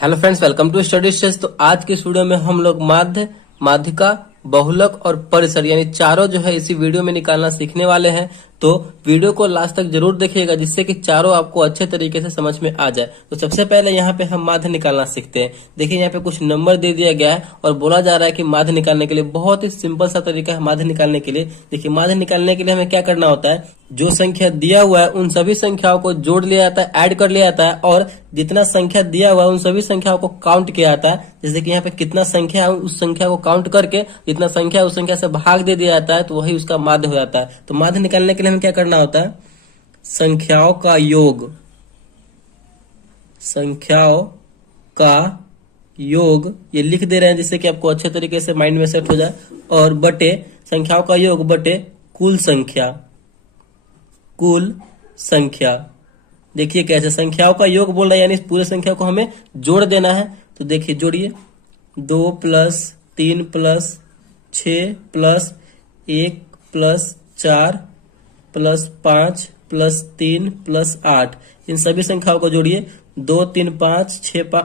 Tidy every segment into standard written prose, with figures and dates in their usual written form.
Hello friends, welcome to study stage. तो आज के वीडियो में हम लोग माध्य, माध्यिका, बहुलक और परिसर यानी चारों जो है इसी वीडियो में निकालना सीखने वाले हैं। तो वीडियो को लास्ट तक जरूर देखिएगा जिससे कि चारों आपको अच्छे तरीके से समझ में आ जाए। तो सबसे पहले यहाँ पे हम माध्य निकालना सीखते हैं। देखिए यहाँ पे कुछ नंबर दे दिया गया है और बोला जा रहा है कि माध्य निकालने के लिए बहुत ही सिंपल सा तरीका है माध्य निकालने के लिए। देखिए माध्य निकालने के लिए हमें क्या करना होता है, जो संख्या दिया हुआ है उन सभी संख्याओं को जोड़ लिया जाता है, ऐड कर लिया जाता है और जितना संख्या दिया हुआ है उन सभी संख्याओं को काउंट किया जाता है। जैसे कि यहाँ पे कितना संख्या है उस संख्या को काउंट करके जितना संख्या है उस संख्या से भाग दे दिया जाता है, तो वही उसका माध्य हो जाता है। तो माध्य निकालने के लिए हमें क्या करना होता है, संख्याओं का योग, संख्याओं का योग ये लिख दे रहे हैं जिससे कि आपको अच्छे तरीके से माइंड में सेट हो जाए, और बटे संख्याओं का योग बटे कुल संख्या, कुल संख्या। देखिए कैसे संख्याओं का योग बोल रहा है यानी पूरे संख्या को हमें जोड़ देना है। तो देखिए जोड़िए, 2 + 3 + 6 + 1 + 4 + 5 + 3 + 8, इन सभी संख्याओं को जोड़िए। 2 3 5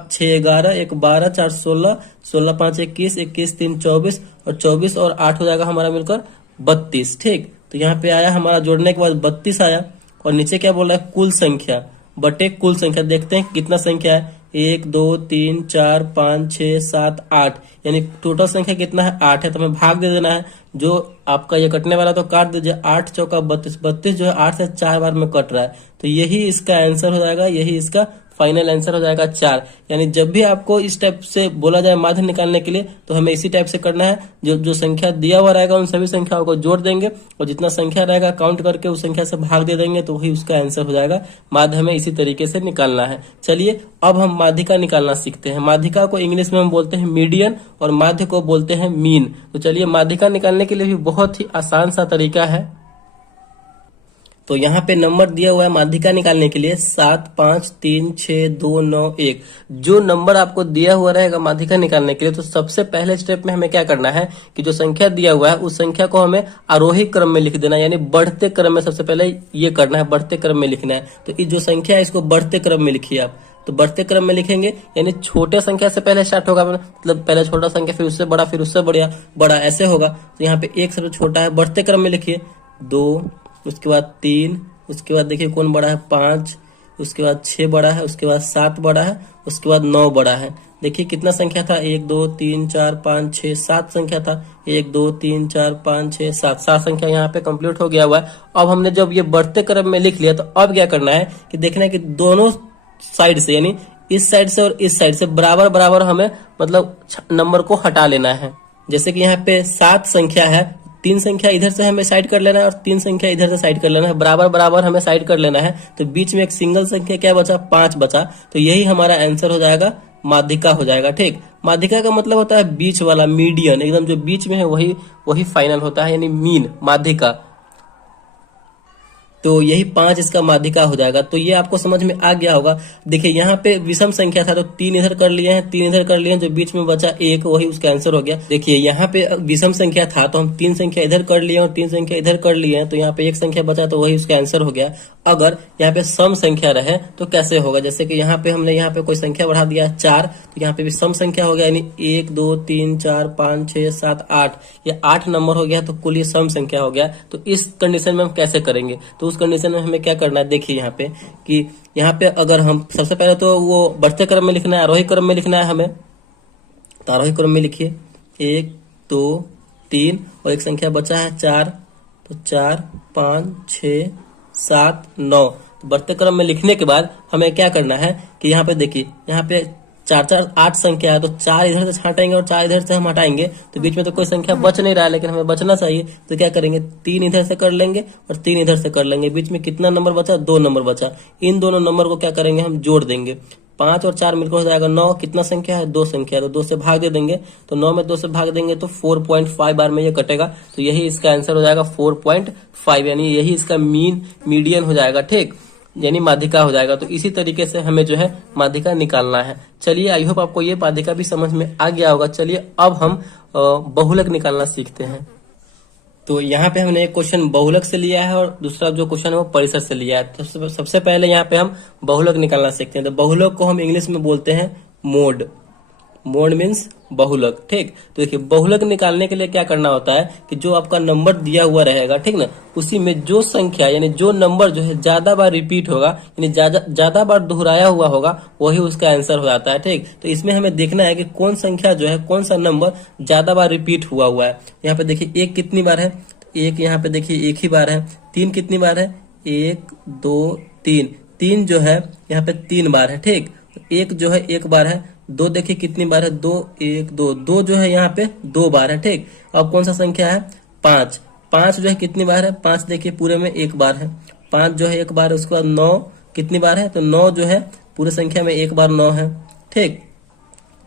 6 11 1 12 4 16 16 5 21 21 3 24 और 24 और 8 हो जाएगा हमारा मिलकर 32। ठीक, तो यहाँ पे आया हमारा जोड़ने के बाद 32 आया। और नीचे क्या बोल रहा है, कुल संख्या बटे कुल संख्या। देखते हैं कितना संख्या है, 1 2 3 4 5 6 7 8, यानी टोटल संख्या कितना है, 8 है। तो हमें भाग दे देना है, जो आपका ये कटने वाला तो काट दीजिए। 8 चौका 32, 32 जो है 8 से 4 बार में कट रहा है, तो यही इसका आंसर हो जाएगा, यही इसका फाइनल आंसर हो जाएगा 4। यानी जब भी आपको इस टाइप से बोला जाए माध्य निकालने के लिए तो हमें इसी टाइप से करना है। जो जो संख्या दिया हुआ रहेगा उन सभी संख्याओं को जोड़ देंगे और जितना संख्या रहेगा काउंट करके उस संख्या से भाग दे देंगे, तो वही उसका आंसर हो जाएगा। माध्य हमें इसी तरीके से निकालना है। चलिए अब हम माध्यिका निकालना सीखते हैं। माध्यिका को इंग्लिश में हम बोलते हैं मीडियन और माध्य को बोलते हैं मीन। तो चलिए माध्यिका निकालने के लिए भी बहुत ही आसान सा तरीका है। तो यहाँ पे नंबर दिया हुआ है माध्यिका निकालने के लिए 7 5 3 6 2 9 1। जो नंबर आपको दिया हुआ रहेगा माध्यिका निकालने के लिए, तो सबसे पहले स्टेप में हमें क्या करना है कि जो संख्या दिया हुआ है उस संख्या को हमें आरोही क्रम में लिख देना है, यानी बढ़ते क्रम में सबसे पहले ये करना है, बढ़ते क्रम में लिखना है। तो ये जो संख्या है इसको बढ़ते क्रम में लिखिए आप। तो बढ़ते क्रम में लिखेंगे यानी छोटे संख्या से पहले स्टार्ट होगा, मतलब पहले छोटा संख्या फिर उससे बड़ा फिर उससे बड़ा ऐसे होगा। तो यहाँ पे 1 सबसे छोटा है, बढ़ते क्रम में लिखिए। 2, उसके बाद 3, उसके बाद देखिए कौन बड़ा है 5, उसके बाद 6 बड़ा है, उसके बाद 7 बड़ा है, उसके बाद 9 बड़ा है। देखिए कितना संख्या था, 1 2 3 4 5 6 7 संख्या था। 1 2 3 4 5 6 7 संख्या यहाँ पे कंप्लीट हो गया हुआ है। अब हमने जब ये बढ़ते क्रम में लिख लिया, तो अब क्या करना है कि देखना है कि दोनों साइड से यानी इस साइड से और इस साइड से बराबर बराबर हमें मतलब नंबर को हटा लेना है। जैसे कि यहाँ पे 7 संख्या है, 3 संख्या इधर से हमें साइड कर लेना है और 3 संख्या इधर से साइड कर लेना है, बराबर बराबर हमें साइड कर लेना है। तो बीच में एक सिंगल संख्या क्या बचा, 5 बचा। तो यही हमारा आंसर हो जाएगा, माध्यिका हो जाएगा। ठीक, माध्यिका का मतलब होता है बीच वाला, मीडियन, एकदम जो बीच में है वही फाइनल होता है, यानी मीन माध्यिका। तो यही 5 इसका माध्यिका हो जाएगा। तो ये आपको समझ में आ गया होगा। देखिए यहाँ पे विषम संख्या था तो 3 इधर कर लिए हैं, 3 इधर कर लिए हैं, जो बीच में बचा 1 वही उसका आंसर हो गया। देखिए यहाँ पे विषम संख्या था तो हम 3 संख्या इधर कर लिए और 3 संख्या इधर कर लिए हैं, तो यहाँ पे 1 संख्या बचा तो वही उसका आंसर हो गया। अगर यहाँ पे सम संख्या रहे तो कैसे होगा, जैसे कि यहाँ पे हमने यहाँ पे कोई संख्या बढ़ा दिया 4, तो यहाँ पे भी सम संख्या हो गया, यानी 1 2 3 4 5 6 7 8, ये 8 नंबर हो गया, तो कुल ये सम संख्या हो गया। तो इस कंडीशन में हम कैसे करेंगे, तो उस कंडीशन में हमें क्या करना है, देखिए यहाँ पे कि यहाँ पे अगर हम सबसे पहले तो वो बढ़ते क्रम में लिखना है, आरोही क्रम में लिखना है हमें। तो आरोही क्रम में लिखिए 1 2 3 और एक संख्या बचा है 4, तो 4 5 6 7 9। तो बढ़ते क्रम में लिखने के बाद हमें क्या करना है कि यहाँ पे देखिए यहाँ पे 4 4 8 संख्या है, तो 4 इधर से हटाएंगे और 4 इधर से हम हटाएंगे, तो बीच में तो कोई संख्या बच नहीं रहा है, लेकिन हमें बचना चाहिए। तो क्या करेंगे, 3 इधर से कर लेंगे और 3 इधर से कर लेंगे, बीच में कितना नंबर बचा, 2 नंबर बचा। इन दोनों नंबर को क्या करेंगे, हम जोड़ देंगे। 5 और 4 मिलकर हो जाएगा 9। कितना संख्या है, 2 संख्या है, तो 2 से भाग दे देंगे। तो 9 में 2 से भाग देंगे तो 4.5 बार में ये कटेगा, तो यही इसका आंसर हो जाएगा 4.5, यानी यही इसका मीडियन हो जाएगा। ठीक, यानी माध्यिका हो जाएगा। तो इसी तरीके से हमें जो है माध्यिका निकालना है। चलिए आई होप आपको ये माध्यिका भी समझ में आ गया होगा। चलिए अब हम बहुलक निकालना सीखते हैं। तो यहाँ पे हमने एक क्वेश्चन बहुलक से लिया है और दूसरा जो क्वेश्चन है वो परिसर से लिया है। तो सबसे पहले यहाँ पे हम बहुलक निकालना सीखते हैं। तो बहुलक को हम इंग्लिश में बोलते हैं मोड। मोड मीन्स बहुलक, ठीक। तो देखिए बहुलक निकालने के लिए क्या करना होता है कि जो आपका नंबर दिया हुआ रहेगा, ठीक ना, उसी में जो संख्या यानी जो नंबर जो है ज्यादा बार रिपीट होगा यानी ज्यादा बार दोहराया हुआ होगा वही उसका आंसर हो जाता है, ठीक। तो इसमें हमें देखना है कि कौन संख्या जो है, कौन सा नंबर ज्यादा बार रिपीट हुआ है। यहाँ पे देखिए एक कितनी बार है, एक यहाँ पे देखिए एक ही बार है। तीन कितनी बार है, एक दो तीन, तीन जो है यहाँ पे 3 बार है, ठीक। एक जो है 1 बार है। दो देखिए कितनी बार है, दो, एक दो, दो जो है यहाँ पे 2 बार है, ठीक। अब कौन सा संख्या है, 5। 5 जो है कितनी बार है, 5 देखिए पूरे में 1 बार है। 5 जो है 1 बार है। उसके बाद 9 कितनी बार है, तो 9 जो है पूरे संख्या में 1 बार 9 है, ठीक।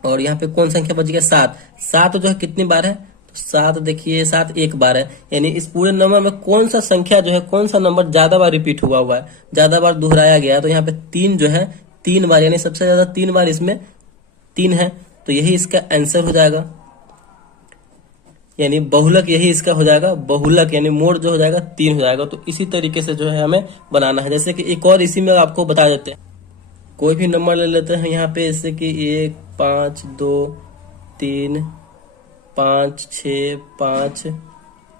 और यहाँ पे कौन संख्या बच गया, 7। 7 जो है कितनी बार है, तो 7 देखिए 7 1 बार है। यानी इस पूरे नंबर में कौन सा संख्या जो है, कौन सा नंबर ज्यादा बार रिपीट हुआ है, ज्यादा बार दोहराया गया है, तो यहाँ पे 3 जो है 3 बार, यानी सबसे ज्यादा 3 बार इसमें 3 है। तो यही इसका आंसर हो जाएगा, यानी बहुलक यही इसका हो जाएगा। बहुलक यानी मोड जो हो जाएगा 3 हो जाएगा। तो इसी तरीके से जो है हमें बनाना है। जैसे कि एक और इसी में आपको बता देते हैं, कोई भी नंबर ले लेते हैं यहाँ पे, जैसे कि 1 5 2 3 5 6 5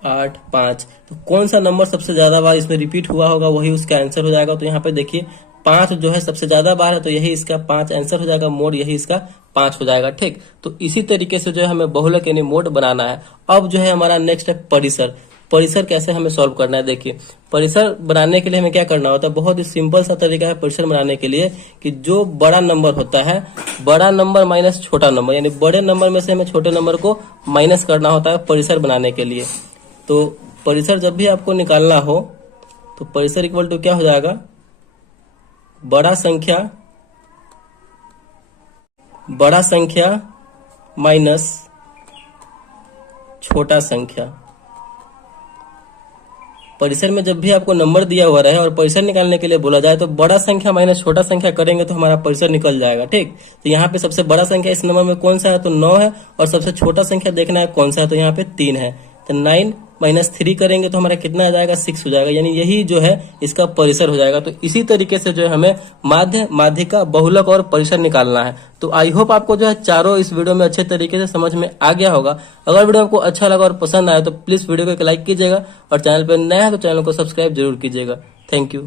8 5। तो कौन सा नंबर सबसे ज्यादा बार इसमें रिपीट हुआ होगा वही उसका आंसर हो जाएगा। तो यहाँ पे देखिए 5 जो है सबसे ज्यादा बार है, तो यही इसका 5 आंसर हो जाएगा। मोड यही इसका 5 हो जाएगा, ठीक। तो इसी तरीके से जो है हमें बहुलक यानी मोड बनाना है। अब जो है हमारा नेक्स्ट है परिसर। परिसर कैसे हमें सॉल्व करना है, देखिए परिसर बनाने के लिए हमें क्या करना होता है, बहुत ही सिंपल सा तरीका है परिसर बनाने के लिए, कि जो बड़ा नंबर होता है, बड़ा नंबर माइनस छोटा नंबर, यानी बड़े नंबर में से हमें छोटे नंबर को माइनस करना होता है परिसर बनाने के लिए। तो परिसर जब भी आपको निकालना हो तो परिसर इक्वल टू क्या हो जाएगा, बड़ा संख्या माइनस छोटा संख्या। परिसर में जब भी आपको नंबर दिया हुआ रहे और परिसर निकालने के लिए बोला जाए तो बड़ा संख्या माइनस छोटा संख्या करेंगे तो हमारा परिसर निकल जाएगा, ठीक। तो यहाँ पे सबसे बड़ा संख्या इस नंबर में कौन सा है, तो 9 है। और सबसे छोटा संख्या देखना है कौन सा है, तो यहाँ पे 3 है। तो 9 माइनस 3 करेंगे तो हमारा कितना आ जाएगा, 6 हो जाएगा। यानी यही जो है इसका परिसर हो जाएगा। तो इसी तरीके से जो है हमें माध्य, माध्यिका, बहुलक और परिसर निकालना है। तो आई होप आपको जो है चारों इस वीडियो में अच्छे तरीके से समझ में आ गया होगा। अगर वीडियो आपको अच्छा लगा और पसंद आया तो प्लीज वीडियो को एक लाइक कीजिएगा और चैनल पर नया है तो चैनल को सब्सक्राइब जरूर कीजिएगा। Thank you.